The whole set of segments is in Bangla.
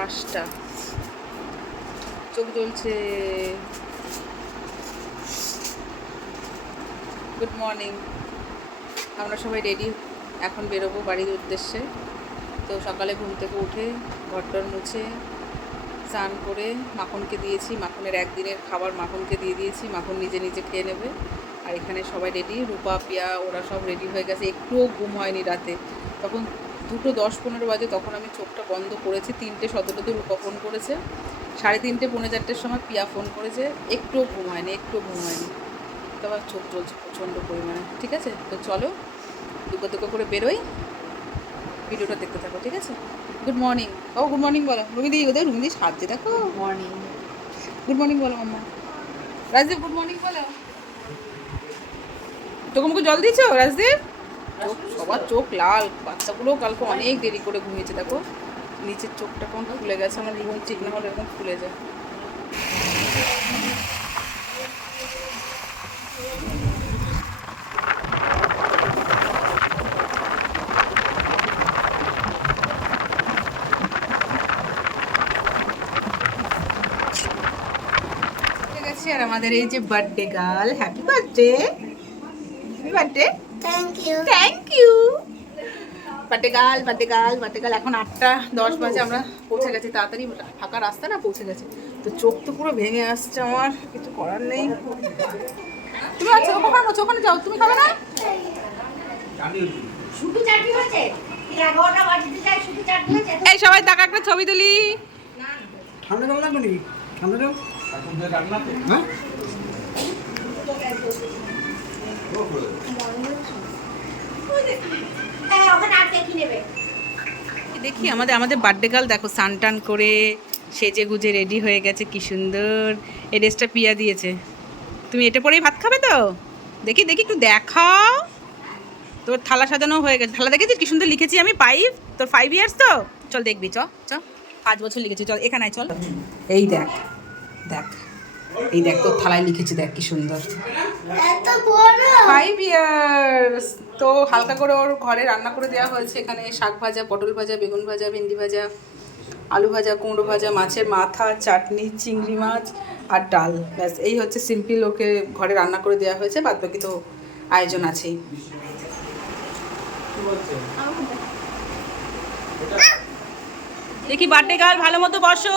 5টা, চোখ জ্বলছে। Good morning. আমরা সবাই রেডি, এখন বেরোবো বাড়ির উদ্দেশ্যে। তো সকালে ঘুম থেকে উঠে ঘরটর মুছে স্নান করে মাখনকে দিয়েছি, মাখনের একদিনের খাবার মাখনকে দিয়ে দিয়েছি, মাখন নিজে নিজে খেয়ে নেবে। আর এখানে সবাই রেডি, রূপা পিয়া ওরা সব রেডি হয়ে গেছে। একটুও ঘুম হয়নি রাতে, তখন 2:10-15 বাজে, তখন আমি চোখটা বন্ধ করেছি। 3:17-তে রূপা ফোন করেছে, 3:30 পৌনে 4টের সময় পিয়া ফোন করেছে। একটুও ঘুম হয়নি, একটুও ঘুম হয়নি। তো আবার চোখ জ্বলছে প্রচণ্ড পরিমাণে। ঠিক আছে, তো চলো দুটো দুটো করে বেরোই, ভিডিওটা দেখতে থাকো। ঠিক আছে, গুড মর্নিং। ও গুড মর্নিং বলো রুমিদি, ওদের রুমিদি সাজছে দেখো। মর্নিং, গুড মর্নিং বলো মাম্মা। রাজদীপ গুড মর্নিং বলো। চোখ মুখে জল দিয়েছো রাজদীপ? চোখ সবার চোখ লাল, বাচ্চাগুলোও কালকে অনেক দেরি করে ঘুমিয়েছে। দেখো নিচের চোখটা কেমন ফুলে গেছে, আমার ঘুম ঠিক না হলে এরকম ফুলে যায়। আর আমাদের এই যে birthday girl, happy birthday, happy birthday, thank you, thank you. Birthday girl, birthday girl, birthday girl. এখন 8:10 বাজে, আমরা পৌঁছে গেছি। তাড়াতাড়ি ফাঁকা রাস্তা না, পৌঁছে গেছে। তো চোখ তো পুরো ভেঙে আসছে আমার, কিছু করার নেই। তুমি আছো ওখানে, ওখানে যাও। তুমি খাবে না? শুধু চাটনি হয়েছে, 11টা বাজতে যায়, শুধু চাটনি হয়েছে। এই সবাই টাকা একটা ছবি তুলি। ঠান্ডা কেমন লাগবে নাকি? ঠান্ডা দেও। হ্যাঁ? ওখানে আর কে কি নেবে? দেখি আমাদের বার্থডে গার্ল দেখো, সানটান করে সেজে গুজে রেডি হয়ে গেছে, কি সুন্দর। এই ড্রেসটা পিয়া দিয়েছে। তুমি এটা পরেই ভাত খাবে তো? দেখি দেখি একটু দেখাও। তোর থালা সাজানো হয়ে গেছে। থালা দেখেছিস কি সুন্দর লিখেছি আমি, 5। তোর 5 ইয়ার্স তো? চল দেখবি, চ চ 5 বছর লিখেছি। চল এখানে চল, এই দেখ দেখ, এই দেখ তোর থালায় লিখেছি, দেখ কি সুন্দর। এত বড় 5 ইয়ার্স। তো হালকা করে ওর ঘরে রান্না করে দেওয়া হয়েছে। এখানে শাক ভাজা, পটল ভাজা, বেগুন ভাজা, ভেন্ডি ভাজা, আলু ভাজা, কুমড়ো ভাজা, মাছের মাথা, চাটনি, চিংড়ি মাছ আর ডাল। ব্যাস এই হচ্ছে সিম্পল ওকে ঘরে রান্না করে দেওয়া হয়েছে। বাদ বাকি তো আয়োজন আছেই। দেখি বার্থডে গার্ল ভালো মতো বসো।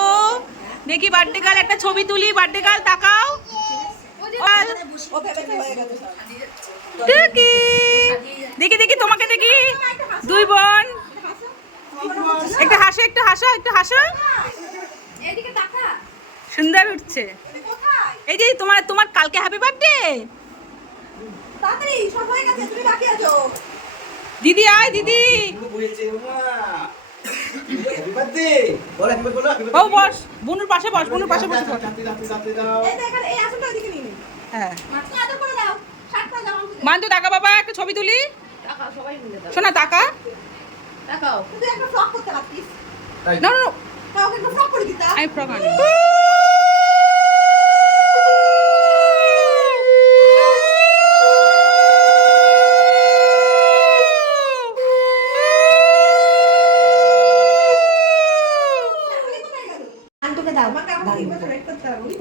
দেখি বার্থডে গার্ল একটা ছবি তুলি। বার্থডে গার্ল তাকাও। দেখি দেখি তোমাকে দেখি, 2 বোন। একটা হাসো, একটু হাসো, একটু হাসো। সুন্দর উঠছে। এই যে তোমার তোমার কালকে হ্যাপি বার্থডে। দিদি আয়, দিদি। ও বস, বনুর পাশে বস, বনুর পাশে বসে পড়। হ্যাঁ মান্তু টাকা বাবা, একটা ছবি তুলি। শোনা টাকা না, আমি ফ্রক আনি।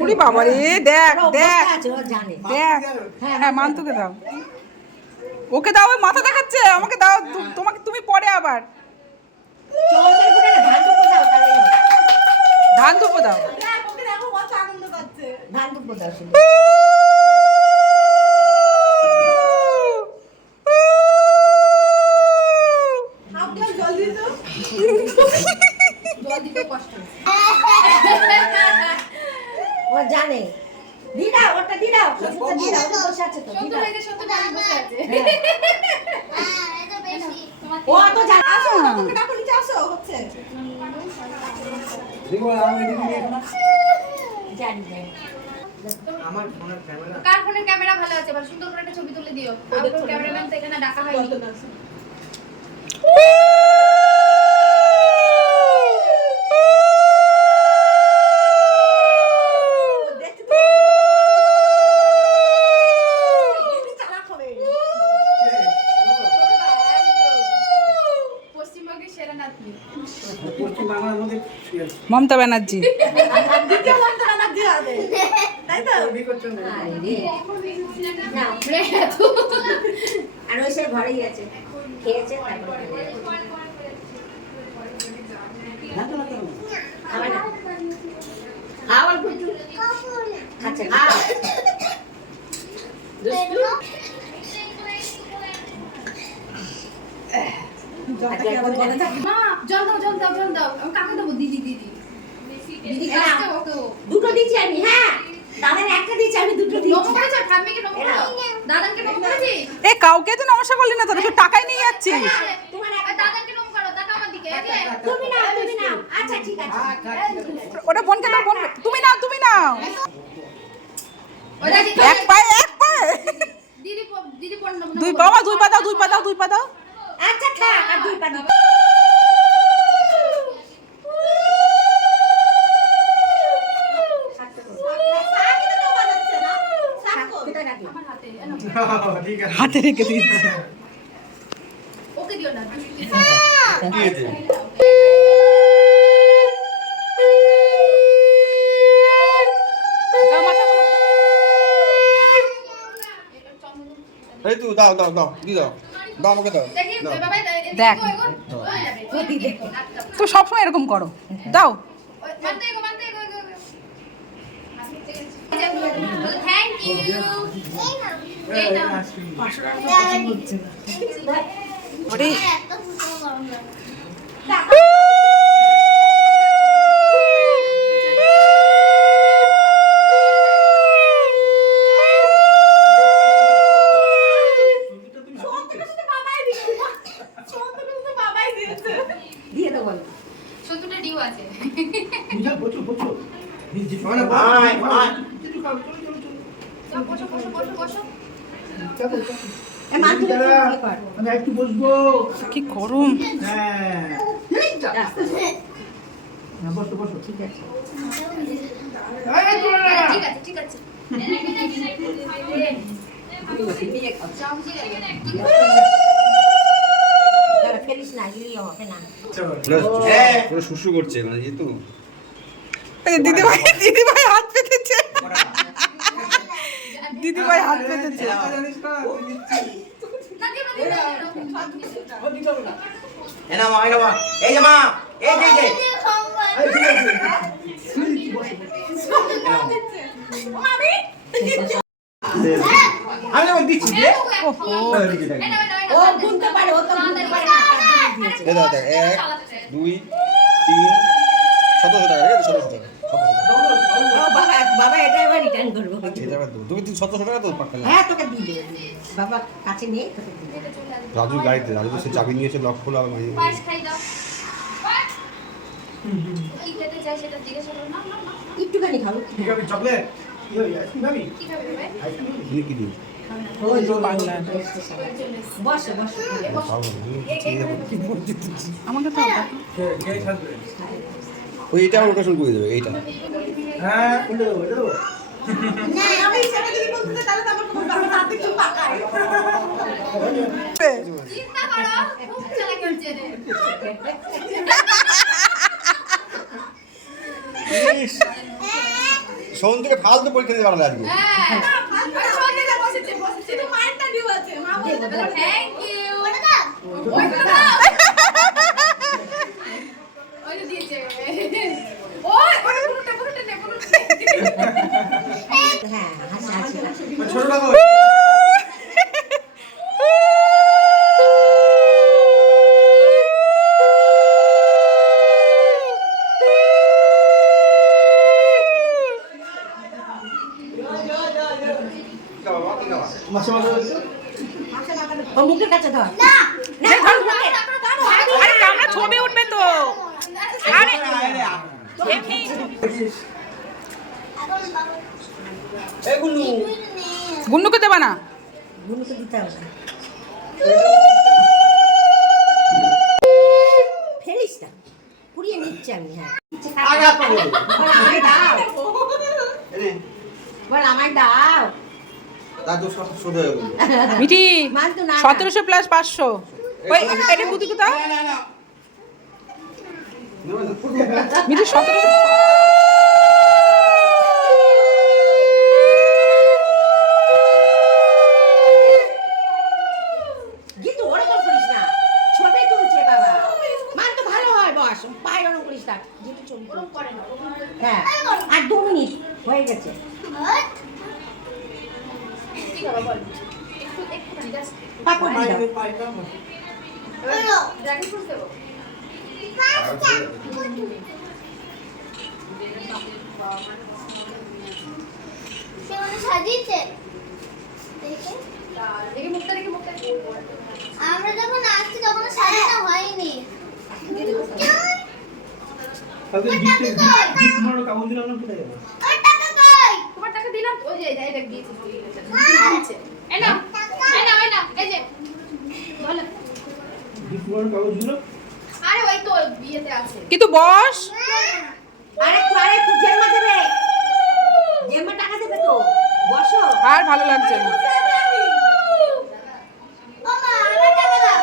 উড়ি বাবা রে, দেখ দেখ দেখ। হ্যাঁ মান্তুকে দাও, ওকে দাও। ওই মাথা দেখাচ্ছে, আমাকে দাও। তোমাকে, তুমি পরে আবার ধান ধুপো দাও। ও জানে দিদা, ওটা দিদা, দিদা বসে আছে তো, দিদা ও তো জানে। আসো তোকে ডাকো, নিচে আসো। হচ্ছে দেখো আমি দিদি এখন জানি না আমার ফোনের ক্যামেরা, কার ফোনের ক্যামেরা ভালো আছে? ভালো সুন্দর করে একটা ছবি তুলে দিও। আর ক্যামেরাম্যান তো এখানে ডাকা হয়নি। পশ্চিমবঙ্গের সেরা নাতনি। পশ্চিম বাংলার মধ্যে মমতা ব্যানার্জি। দ্বিতীয় মন্ত্র দিয়ে হবে তাই তো বিয়ে করছেন না। আরে রে। না আর ওই সে ঘরেই আছে খেয়েছে তারপর জানতো না কেন? খাবে না খাওয়ার কিছু খাচ্ছে না মা, জল দাও, জল দাও, জল দাও। আমি কাকে দেবো? দিদি, দিদি। দিদি এরা- কাছে ওকে ও। দুটো দিচ্ছি আমি হ্যাঁ দাদার একটা দিচ্ছি আমি দুটো নমো দিচ্ছি করেছো? ঠাম্মিকে নমো করো। দাদাকে নমো করেছি? এ কাউকে তো নমস্কার করলি না, তোরা শুধু টাকাই নিয়ে যাচ্ছিস। তোমার আর দাদাকে নমো করো, তাকাও আমার দিকে। এই যে। তুমি না আচ্ছা ঠিক আছে ওটা বোনকে দাও, বোন তুমি নাও, তুমি নাও। ওই দাদি, এক পায়ে এক পায়ে। দিদি দিদি পড় নমো দুই বাবা, দুই পা দাও, দুই পা দাও, দুই পা দাও। আচ্ছা থাক আর দুই পা দিই আমার হাতে। এনো। ঠিক আছে। হাতে রেখে দিয়েছি। ওকে দিও না। কি হয়েছে? এই তো দাও দাও দাও দি দাও দাও আমাকে দাও দেখি দাও। বাবা দেখ। ওই যাবে। তো সবসময় এরকম করো, দাও। মানতে গো মানতে গো গো থ্যাংক ইউ এই নাও ওরে দিয়ে দেবো আমি। 70টা ডিউ আছে বুঝা বসো বসো। আয়, আয়। চল বসো বসো বসো বসো এ মা তুই একটু ইয়ে কর। আমি একটু বসবো। কি গরম। হ্যাঁ। হ্যাঁ, বসো বসো। ঠিক আছে এই তো না। ঠিক আছে ঠিক আছে যাও ঠিক আছে দাঁড়া, ফেলিস না ইয়ে হবে না পুরো শুশু করছে মানে যেহেতু দিদি ভাই, দিদি ভাই হাত পেতেছে, দিদি ভাই হাত পেতেছে। জানিস না, তুই দিচ্ছিস। না দিও না দিও না ও দিতে হবে না। এই না মা এই না মা এই যে মা এই যে এই, ঠিক আছে। আমি যেমন দিচ্ছি যে ও গুনতে পারে ও তো গুনতে পারে না এই দাও দাও 1 2 3 1700 টাকা ঠিক আছে 1700 টাকা 1700 ও বাবা বাবা এটা এবার রিটার্ন করবো এই টাকা দেবো তুমি 1700 টাকা তো পাক্কা হ্যাঁ তোকে দিয়ে দেবো বাবা কাছে নেই তোকে দিয়ে দেবো রাজু গাড়িতে রাজু তো সে চাবি নিয়েছে লক খোলা হবে মানে পায়েস খাই দাও কি খেতে চাই সেটা জিজ্ঞেস করো না না না একটুখানি খাবো ঠিক আছে চকলেট কি হই আইসক্রিম খাবি কি খাবে ভাই আইসক্রিম খাবি? তুমি কি দিন ওই যে বাংলা বসো বসো আমাকে তো দাও। কে থাকবে ওই এটা আমার রোটেশন করে দেবে এইটা হ্যাঁ কোনটা দেবো এটা দেবো না আমি সেটা যদি বলতে তাহলে তো আমার কোনো বাবা হাতে কি পাকায় চিন্তা করো খুব চালাক করছে রে সোন থেকে ফালতু পরীক্ষা দিতে পারলে আজকে হ্যাঁ আরে সন্ধ্যা বসেছে বসেছে তো মাইন্ডটা ডিউ আছে মা বলতে বলে থ্যাংক ইউ ওটা দাও ওটা দাও ওই দিয়েছে ওই ওটা পুরোটা নে হ্যাঁ হাসি হাসি হাসি ছোট টাকা মাসে মাসে ও মুখের কাছে ধর আরে কামড়া ছবি উঠবে তো। আরে এমনি এই গুনু গুন্নুকে দেবা না। গুনুকে দিতে হবে না ফেলিস না পুড়িয়ে নিচ্ছি আমি হ্যাঁ আগা তো বল বল আমায় দাও বল আমায় দাও রাজু সব শুধু হয়ে গেল মিঠি মানতো না 1700 প্লাস 500। ওই এটা বুদ্ধি কোথাও? মিঠু 17। গীতু ওরকম করিস না, ছবি তুলছে বাবা। মান তো ভালো হয়, বস পায়ে ওরকম করিস না। গীতু ছবি তুল। হ্যাঁ, আর 2 মিনিট হয়ে গেছে। কি করবো বল একটুখানি জাস্ট পাপড় দিয়ে দাও। ড্রাগন ফ্রুট দেবো সাজিয়েছে দেখে মুখটা আমরা যখন আসছি তখন সাজানো হয়নি তোমার টাকা দিলাম ওই যে এটা দিয়েছে এই নাও এই যে বলো আরে ওই তো বিয়েতে আছে কিন্তু বস। আরেকটু জেম্মা দেবে, জেম্মা টাকা দেবে তো, বসো। আর ভালো লাগছে না। মামা আমার টাকা দাও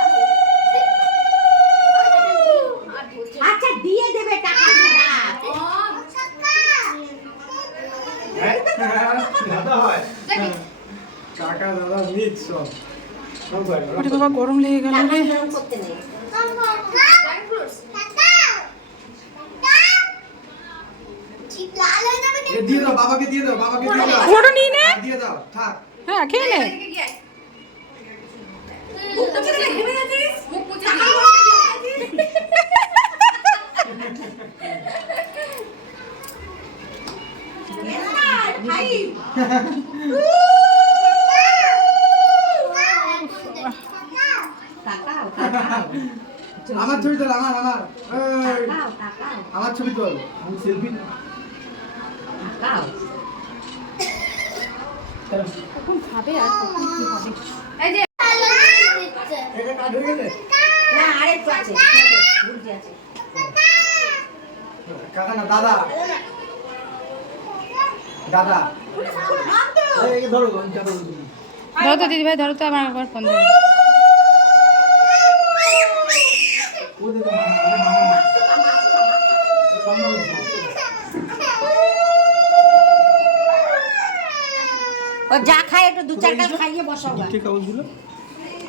আর বলছে আচ্ছা দিয়ে দেবে টাকা দিবা। দাদা হয় দেখি কাকা দাদা মিক্স সব সব হয় আরে বাবা গরম লেগে গেল রে। এরকম করতে নেই। ড্রাগন ফ্রুটস এ দিয়ে দাও বাবাকে দিয়ে দাও বাবাকে দিয়ে দাও ওটা নিয়ে নে। দিয়ে দাও থাক হ্যাঁ খেয়ে নে। এদিকে গিয়ে মুখ মুছে তাকাও, তাকাও, আমার ছবি তোল আমার এই, তাকাও, তাকাও, আমার ছবি তোল আমি সেলফি তাকাও। এখন খাবে আর কখন কি হবে। এই যে এটা কাট হয়ে গেলে না, আরেকটু আছে, বুঝতে আছে। কাকা না দাদা দাদা এই ধরো আমি চাপা দিই ধরো তো দিদি ভাই, ধরো তো, আমার একবার ফোন দেবে। ও দেখো মামা ও যা খায় একটু 2-4 কাপ খাইয়ে বসাও। গিফটের কাগজগুলো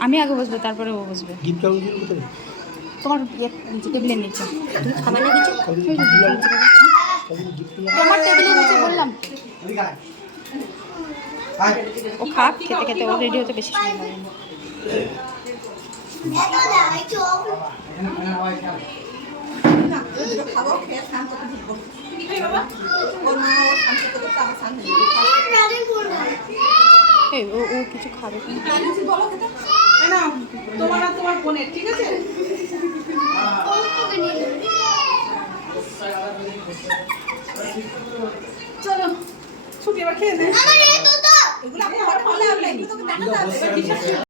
আমি আগে বসবো, তারপরে ও বসবে। গিফট কাগজগুলো কোথায় তোমার টেবিলের নিচে। তুমি খাবে না কিছু? তোমার টেবিলের নিচে বললাম তো। এদিকে আয় আয় ও খাক, খেতে খেতে ও রেডি হতে বেশি সময় লাগে না। এত দাও একটু এখানে আয় খেল ড্রাগন ফ্রুট এই ও ও কিছু খাবে কি? তোমার আর তোমার বোনের, ঠিক আছে? চলো ছুটি এবার খেয়ে নে। আমার এই দুটো এগুলো আমি ঘরে বলে আমরা এগুলো তোকে দেখাতে হবে।